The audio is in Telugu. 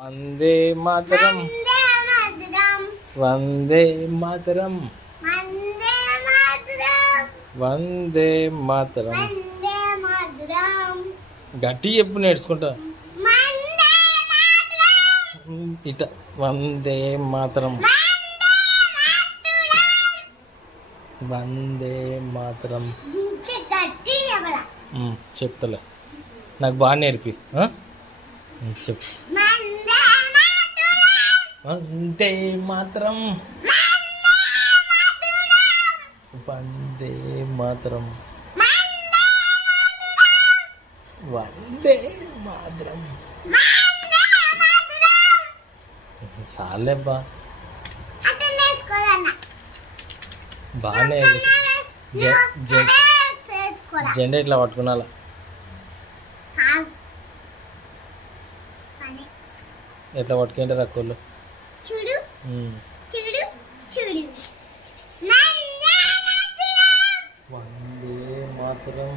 వందే మాతరం వందే మాతరం వందే మాతరం గట్టి చెప్పు నేర్చుకుంటా ఇట వందే మాతరం వందే మాతరం చెప్తలే నాకు బాగా నేర్పి చెప్పు వందే మాతరం వందే మాతరం వందే మాతరం చాలేబ్బా బాగానే జెండా ఇట్లా పట్టుకున్నాలా ఎట్లా పట్టుకుంటే రక్కులు చూడు చూడు చూడు వందే మాతరం